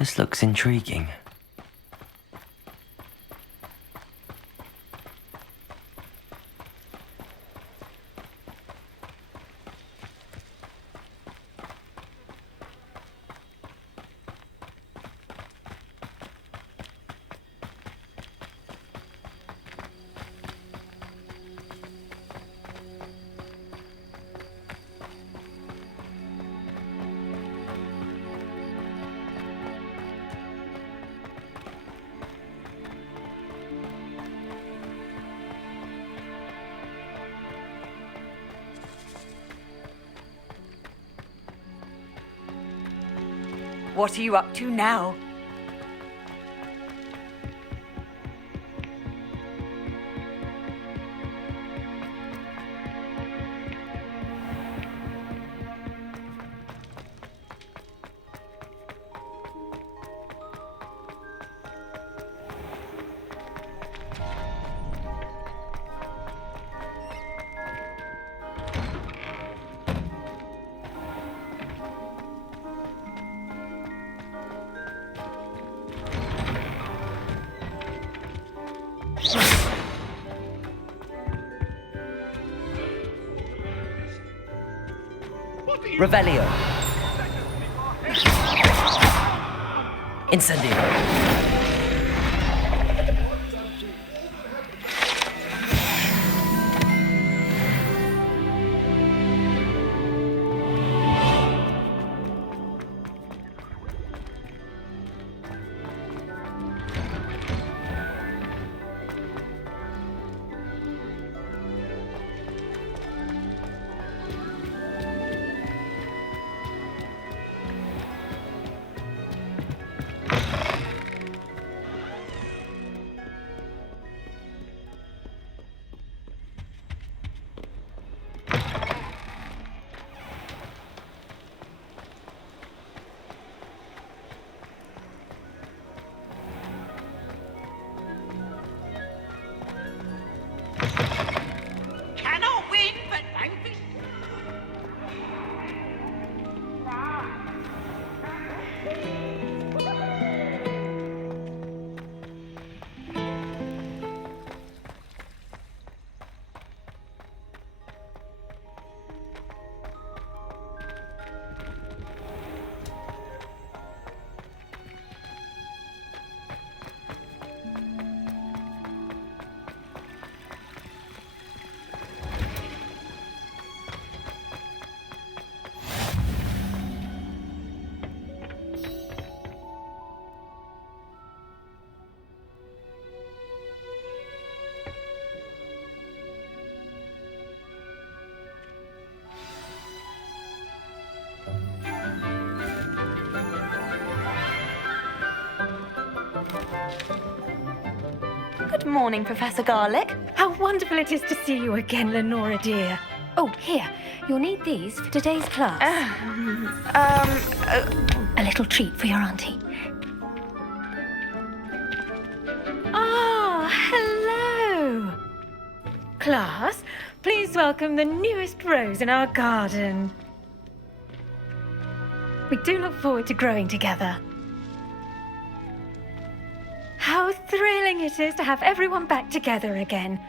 This looks intriguing. What are you up to now? Revelio. Incendio. Good morning, Professor Garlic. How wonderful it is to see you again, Lenora dear. Oh, here, you'll need these for today's class. A little treat for your auntie. Ah, hello. Class, please welcome the newest rose in our garden. We do look forward to growing together. How thrilling it is to have everyone back together again.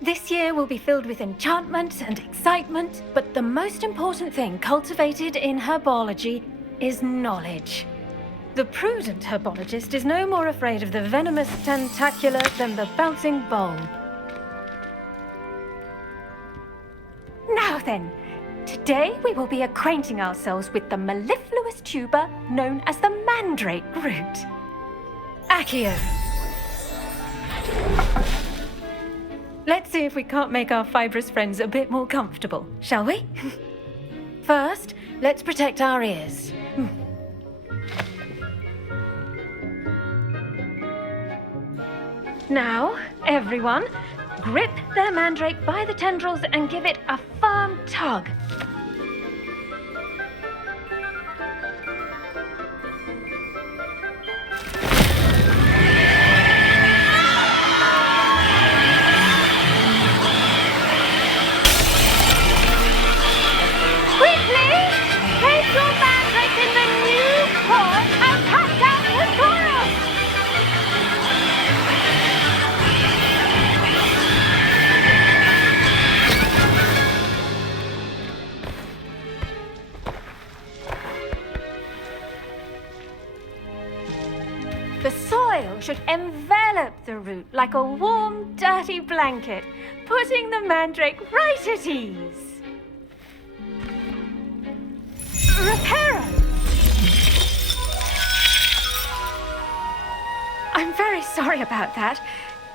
This year will be filled with enchantment and excitement, but the most important thing cultivated in herbology is knowledge. The prudent herbologist is no more afraid of the venomous tentacular than the bouncing bulb. Now then, today we will be acquainting ourselves with the mellifluous tuber known as the mandrake root. Accio. Let's see if we can't make our fibrous friends a bit more comfortable, shall we? First, let's protect our ears. Now, everyone, grip their mandrake by the tendrils and give it a firm tug. Quickly, place your mandrake in the new pot and cut down soil should envelop the root like a warm, dirty blanket, putting the mandrake right at ease. Reparo! I'm very sorry about that.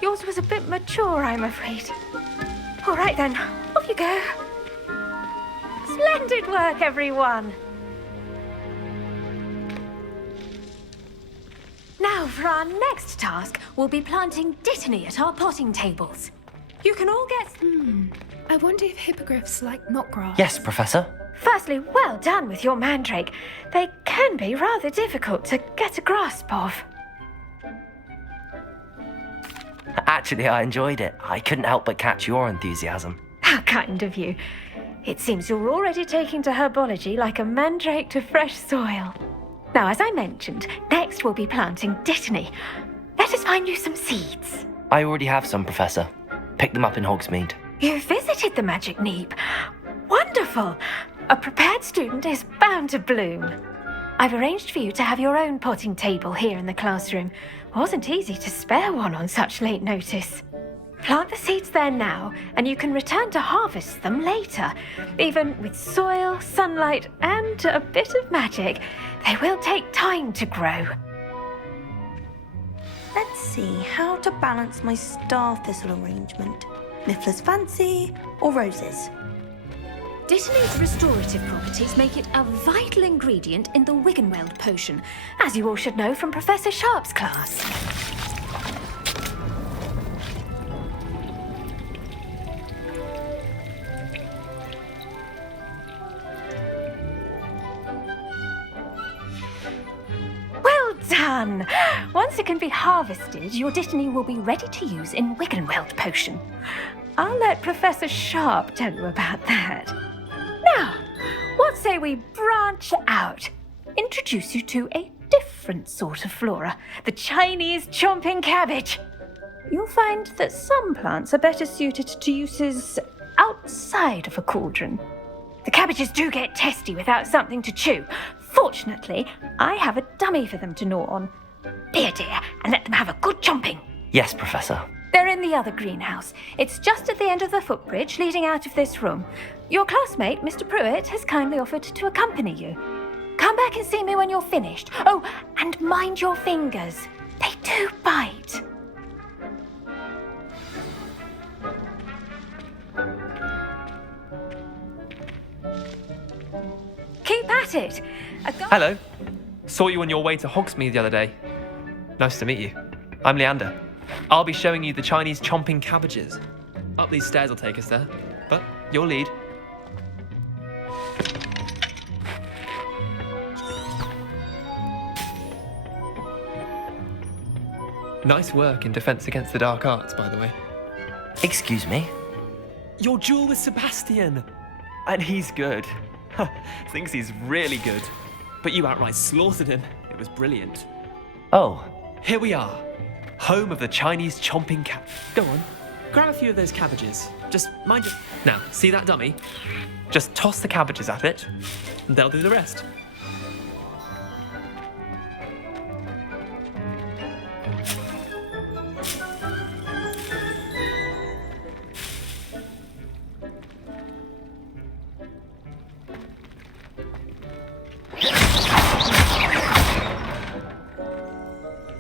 Yours was a bit mature, I'm afraid. All right then, off you go. Splendid work, everyone. Now, for our next task, we'll be planting dittany at our potting tables. You can all get... I wonder if hippogriffs like knotgrass. Yes, Professor. Firstly, well done with your mandrake. They can be rather difficult to get a grasp of. Actually, I enjoyed it. I couldn't help but catch your enthusiasm. How kind of you. It seems you're already taking to herbology like a mandrake to fresh soil. Now, as I mentioned, next we'll be planting dittany. Let us find you some seeds. I already have some, Professor. Picked them up in Hogsmeade. You visited the Magic Neep. Wonderful! A prepared student is bound to bloom. I've arranged for you to have your own potting table here in the classroom. Wasn't easy to spare one on such late notice. Plant the seeds there now, and you can return to harvest them later. Even with soil, sunlight, and a bit of magic, they will take time to grow. Let's see how to balance my star thistle arrangement. Niffler's fancy or roses? Dittany's restorative properties make it a vital ingredient in the Wiggenweld potion, as you all should know from Professor Sharp's class. Well done! Once it can be harvested, your dittany will be ready to use in Wiggenweld potion. I'll let Professor Sharp tell you about that. Now, what say we branch out? Introduce you to a different sort of flora, the Chinese chomping cabbage. You'll find that some plants are better suited to uses outside of a cauldron. The cabbages do get testy without something to chew. Fortunately, I have a dummy for them to gnaw on. Be a dear and let them have a good chomping. Yes, Professor. They're in the other greenhouse. It's just at the end of the footbridge leading out of this room. Your classmate, Mr. Pruitt, has kindly offered to accompany you. Come back and see me when you're finished. Oh, and mind your fingers. They do bite. Keep at it. Hello. Saw you on your way to Hogsmeade the other day. Nice to meet you. I'm Leander. I'll be showing you the Chinese chomping cabbages. Up these stairs will take us there, but your lead. Nice work in Defense Against the Dark Arts, by the way. Excuse me? Your duel with Sebastian! And he's good. Thinks he's really good. But you outright slaughtered him. It was brilliant. Oh, Here we are. Home of the Chinese chomping cab. Go on, grab a few of those cabbages. Just mind your... Now, see that dummy? Just toss the cabbages at it, and they'll do the rest.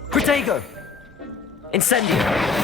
Protego! Incendio!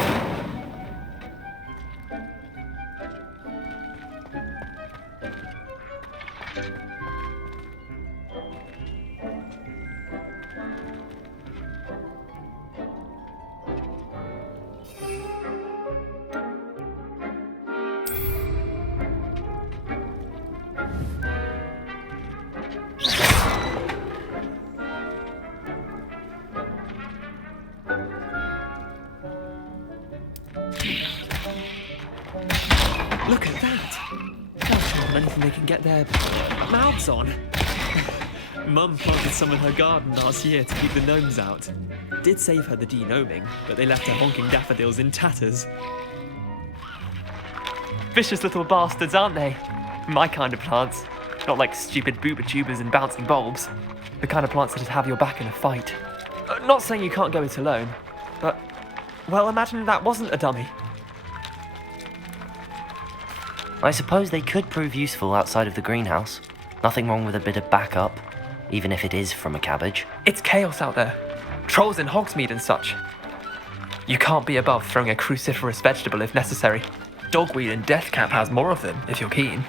Look at that! Gosh, not anything they can get their mouths on. Mum planted some in her garden last year to keep the gnomes out. Did save her the de-gnoming, but they left her honking daffodils in tatters. Vicious little bastards, aren't they? My kind of plants. Not like stupid booba tubers and bouncing bulbs. The kind of plants that'd have your back in a fight. Not saying you can't go it alone. But, well, imagine that wasn't a dummy. I suppose they could prove useful outside of the greenhouse. Nothing wrong with a bit of backup, even if it is from a cabbage. It's chaos out there. Trolls in Hogsmeade and such. You can't be above throwing a cruciferous vegetable if necessary. Dogweed and deathcap has more of them, if you're keen.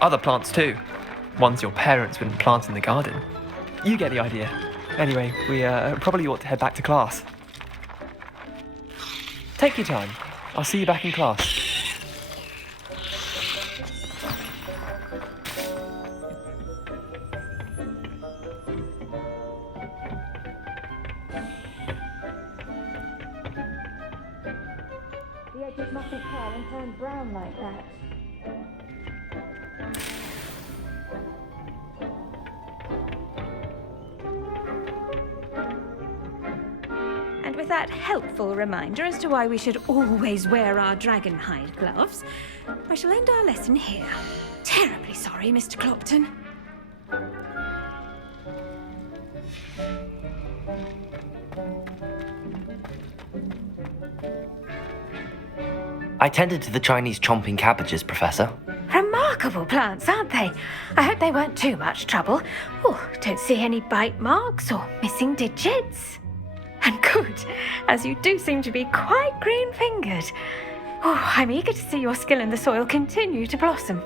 Other plants too. Ones your parents wouldn't plant in the garden. You get the idea. Anyway, we probably ought to head back to class. Take your time. I'll see you back in class. The edges mustn't curl and turn brown like that. And with that helpful reminder as to why we should always wear our dragon hide gloves, I shall end our lesson here. Terribly sorry, Mr. Clopton. I tended to the Chinese chomping cabbages, Professor. Remarkable plants, aren't they? I hope they weren't too much trouble. Oh, don't see any bite marks or missing digits. And good, as you do seem to be quite green-fingered. Oh, I'm eager to see your skill in the soil continue to blossom.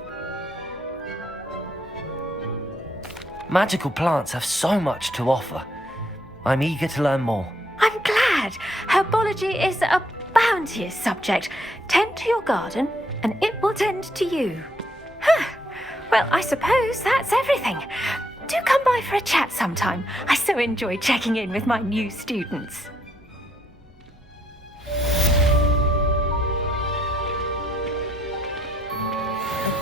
Magical plants have so much to offer. I'm eager to learn more. I'm glad. Herbology is a bounteous subject. Tend to your garden, and it will tend to you. Huh. Well, I suppose that's everything. Do come by for a chat sometime. I so enjoy checking in with my new students.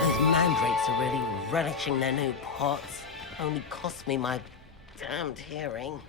Those mandrakes are really relishing their new pots. Only cost me my damned hearing.